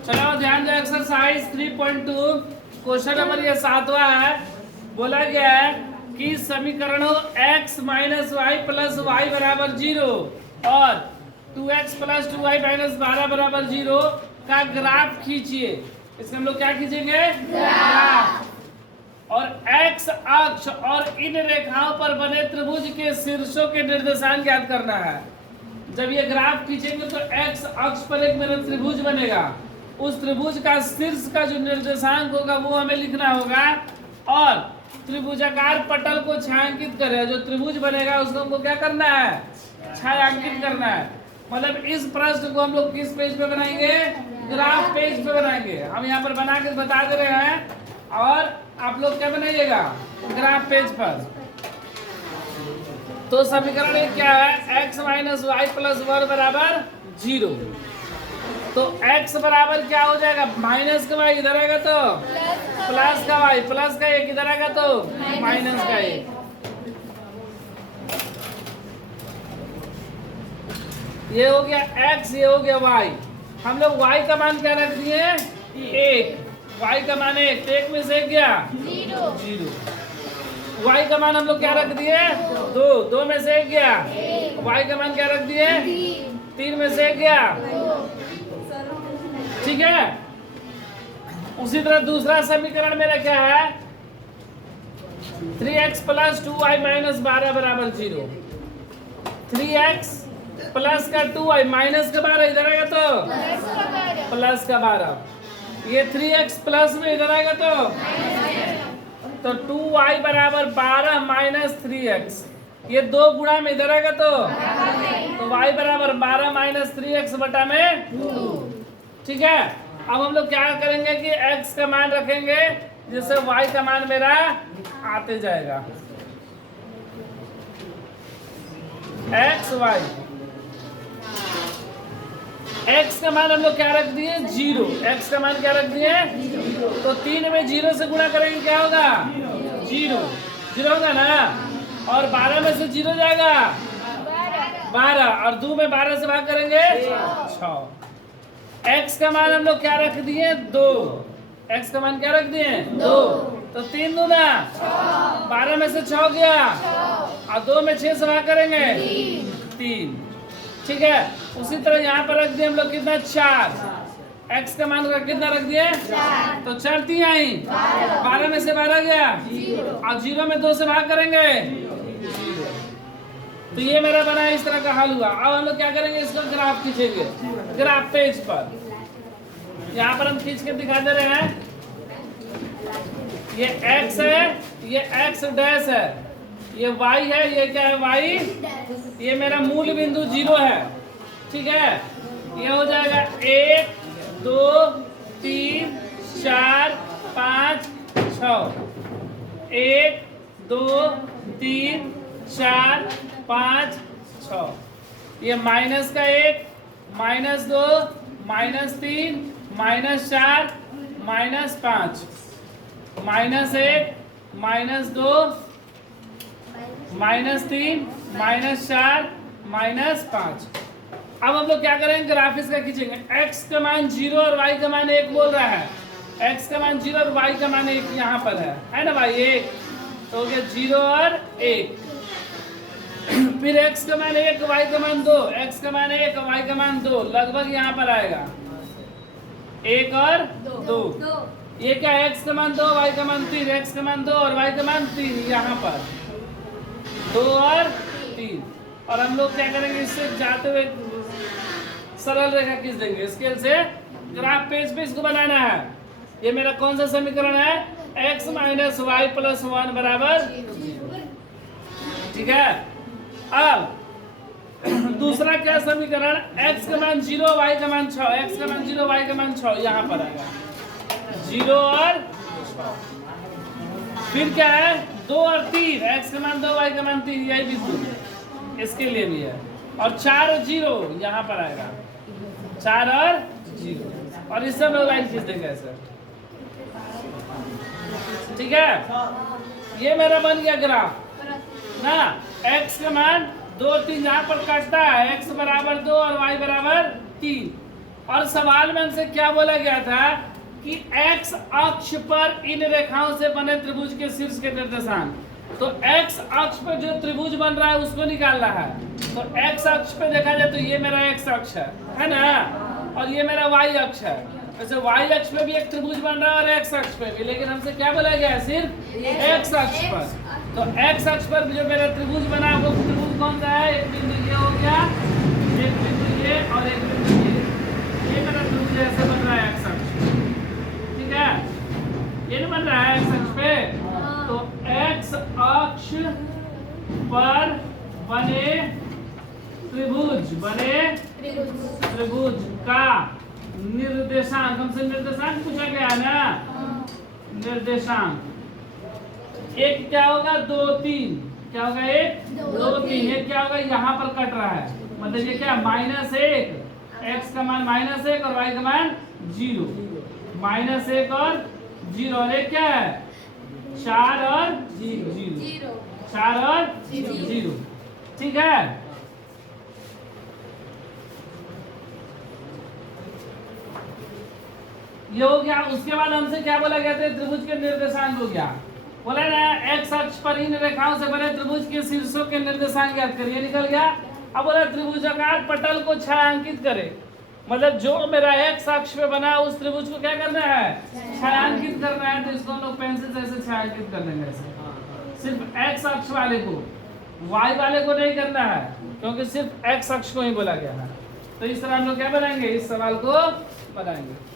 चलो ध्यान दो, एक्सरसाइज 3.2 क्वेश्चन नंबर ये 7वां है। बोला गया है कि समीकरणों x minus Y plus Y बराबर 0 और 2x प्लस 2y माइनस 12 बराबर 0 का ग्राफ खींचिए। इसमें हम लोग क्या खींचेंगे? ग्राफ। और x अक्ष और इन रेखाओं पर बने त्रिभुज के शीर्षों के निर्देशांक ज्ञात करना है। जब ये ग्राफ खींचेंगे तो x अक्ष पर एक मेरा त्रिभुज बनेगा, उस त्रिभुज का शीर्ष का जो निर्देशांक होगा वो हमें लिखना होगा और त्रिभुजाकार पटल को छायांकित करें। जो त्रिभुज बनेगा उसको हमको क्या करना है? छायांकित करना है। मतलब इस प्रश्न को हम लोग किस पेज पे बनाएंगे? ग्राफ पेज पे बनाएंगे। हम यहाँ पर बना के बता दे रहे हैं और आप लोग क्या बनाइएगा? ग्राफ पेज पर। तो समीकरण एक क्या है? x माइनस वाई प्लस 1 बराबर 0। तो x बराबर क्या हो जाएगा? माइनस का y इधर आएगा तो प्लस का y, प्लस का 1 इधर आएगा तो माइनस का 1। ये हो गया x, ये हो गया y। हम लोग y का मान क्या रख दिए? 1। y का मान 1, तो 1 में से 1 गया 0। y का मान हम लोग क्या रख दिए? 2, 2 में से 1 गया। y का मान क्या रख दिए? 3 में से 1 गया। ठीक है। उसी तरह दूसरा समीकरण मेरा क्या है? 3x प्लस 2y माइनस 12 बराबर 0। 3x प्लस का 2y माइनस का 12 इधर आएगा तो प्लस का 12। ये 3x प्लस में इधर आएगा तो 2y बराबर 12 माइनस 3x। ये 2 गुणा में इधर आएगा तो y बराबर 12 माइनस 3x बटा में 2। ठीक है। अब हम लोग क्या करेंगे कि x का मान रखेंगे जिससे y का मान मेरा आते जाएगा। x का मान हम लोग क्या रख दिए? 0। x का मान क्या रख दिए? तो 3 में 0 से गुणा करेंगे क्या होगा? 0 0 होगा ना। और 12 में से 0 जाएगा 12 और 2 में 12 से भाग करेंगे 6। x का मान हम लोग क्या रख दिए? 2। x का मान क्या रख दिए? 2। तो 3 दूना 12 में से 6 गया और 2 में 6 से भाग करेंगे 3। ठीक है। उसी तरह यहाँ पर रख दिए हम लोग कितना? 4। x का मान कितना रख दिए? 4। तो 4 3 आई 12 में से 12 गया और 0 में 2 से भाग करेंगे 0। तो ये मेरा बना इस तरह का हल हुआ। अब हम लोग क्या करेंगे? इसका ग्राफ खींचेंगे ग्राफ पेज पर। यहाँ पर हम खींच के दिखा दे रहे हैं। ये x है, ये x डैश है, ये y है, ये क्या है? y। ये मेरा मूल बिंदु 0 है। ठीक है। ये हो जाएगा 1 2 3 4 5 6। 1 2 3 4 5 6। ये माइनस का 1 minus 2 minus 3 minus 4 minus 5 minus 1 minus 2 minus 3 minus 4 minus 5। अब हम लोग क्या करेंगे? ग्राफिक्स का खींचेंगे। x का मान 0 और y का मान 1 बोल रहा है। x का मान 0 और y का मान 1 यहाँ पर है ना भाई? 1 तो हो गया 0 और 1। फिर x का मान 1 y का मान 2, x का मान 1 y का मान 2 लगभग यहाँ पर आएगा 1 और 2। ये क्या है? x का मान 2 y का मान 3, x का मान 2 और y का मान 3 यहाँ पर 2 और 3। और हम लोग क्या करेंगे? इससे जाते हुए सरल रेखा खींच देंगे स्केल से। ग्राफ पेज पे इसको बनाना है। ये मेरा कौन सा समीकरण है? x माइनस वाई प्लस 1 बराबर। ठीक है। अब दूसरा क्या समीकरण? x का मान 0 y का मान 6, x का मान 0 y का मान 6 यहाँ पर आएगा 0 और 6। फिर क्या है? 2 और 3, x का मान 2 y का मान 3, यही बिंदु इसके लिए भी है। और 4 और 0 यहाँ पर आएगा 4 और 0। और इससे हम लोग लाइन खींच देंगे ऐसे। ठीक है। ये मेरा बन गया ग्राफ ना। x का मान 2 3 यहाँ पर कटता है, x बराबर 2 और y बराबर 3 और सवाल में हमसे क्या बोला गया था कि x अक्ष पर इन रेखाओं से बने त्रिभुज के शीर्ष के निर्देशांक। तो x अक्ष पर जो त्रिभुज बन रहा है उसको निकालना है। तो x अक्ष पे देखा जाए तो ये मेरा x अक्ष है ना, और ये मेरा y अक्ष है। वैसे y अक्ष पे भी एक त्रिभुज बन रहा है और x अक्ष पे भी, लेकिन हमसे क्या बोला गया है, सिर्फ x अक्ष पर। तो x अक्ष पर जो मेरा त्रिभुज बना वो त्रिभुज कौन सा है, एक बिंदु ये हो गया, एक बिंदु ये और एक बिंदु ये मेरा त्रिभुज ऐसे बन रहा है x अक्ष, ठीक है, ये नहीं बन रहा है x अक्ष पे। तो x अक्ष पर बने त्रिभुज का निर्देशांक, हमसे निर्देशांक पूछा गया ना, निर्देशांक एक क्या होगा, 2 3, क्या होगा, 1 2 3। ये क्या होगा, यहाँ पर कट रहा है, मतलब ये क्या, -1, x का मान -1 और y का मान 0, -1 और 0, और ये क्या है, 4 और 0, 4 और 0, ठीक है। ये हो गया। उसके बाद हमसे क्या बोला गया था, त्रिभुज के निर्देशांक हो गया, बोला ना x अक्ष पर इन रेखाओं से बने त्रिभुज के शीर्षों के निर्देशांक ज्ञात करिए, निकल गया। अब बोला त्रिभुजाकार पटल को छायांकित करे, मतलब जो मेरा x अक्ष पे बना उस त्रिभुज को क्या करना है, छायांकित करना है। तो इसको हम लोग पेंसिल से ऐसे छायांकित कर देंगे, ऐसे सिर्फ x अक्ष वाले को, y वाले को नहीं करना है, क्योंकि सिर्फ x अक्ष को ही बोला गया है। तो इस तरह हम लोग क्या बनाएंगे, इस सवाल को बनाएंगे।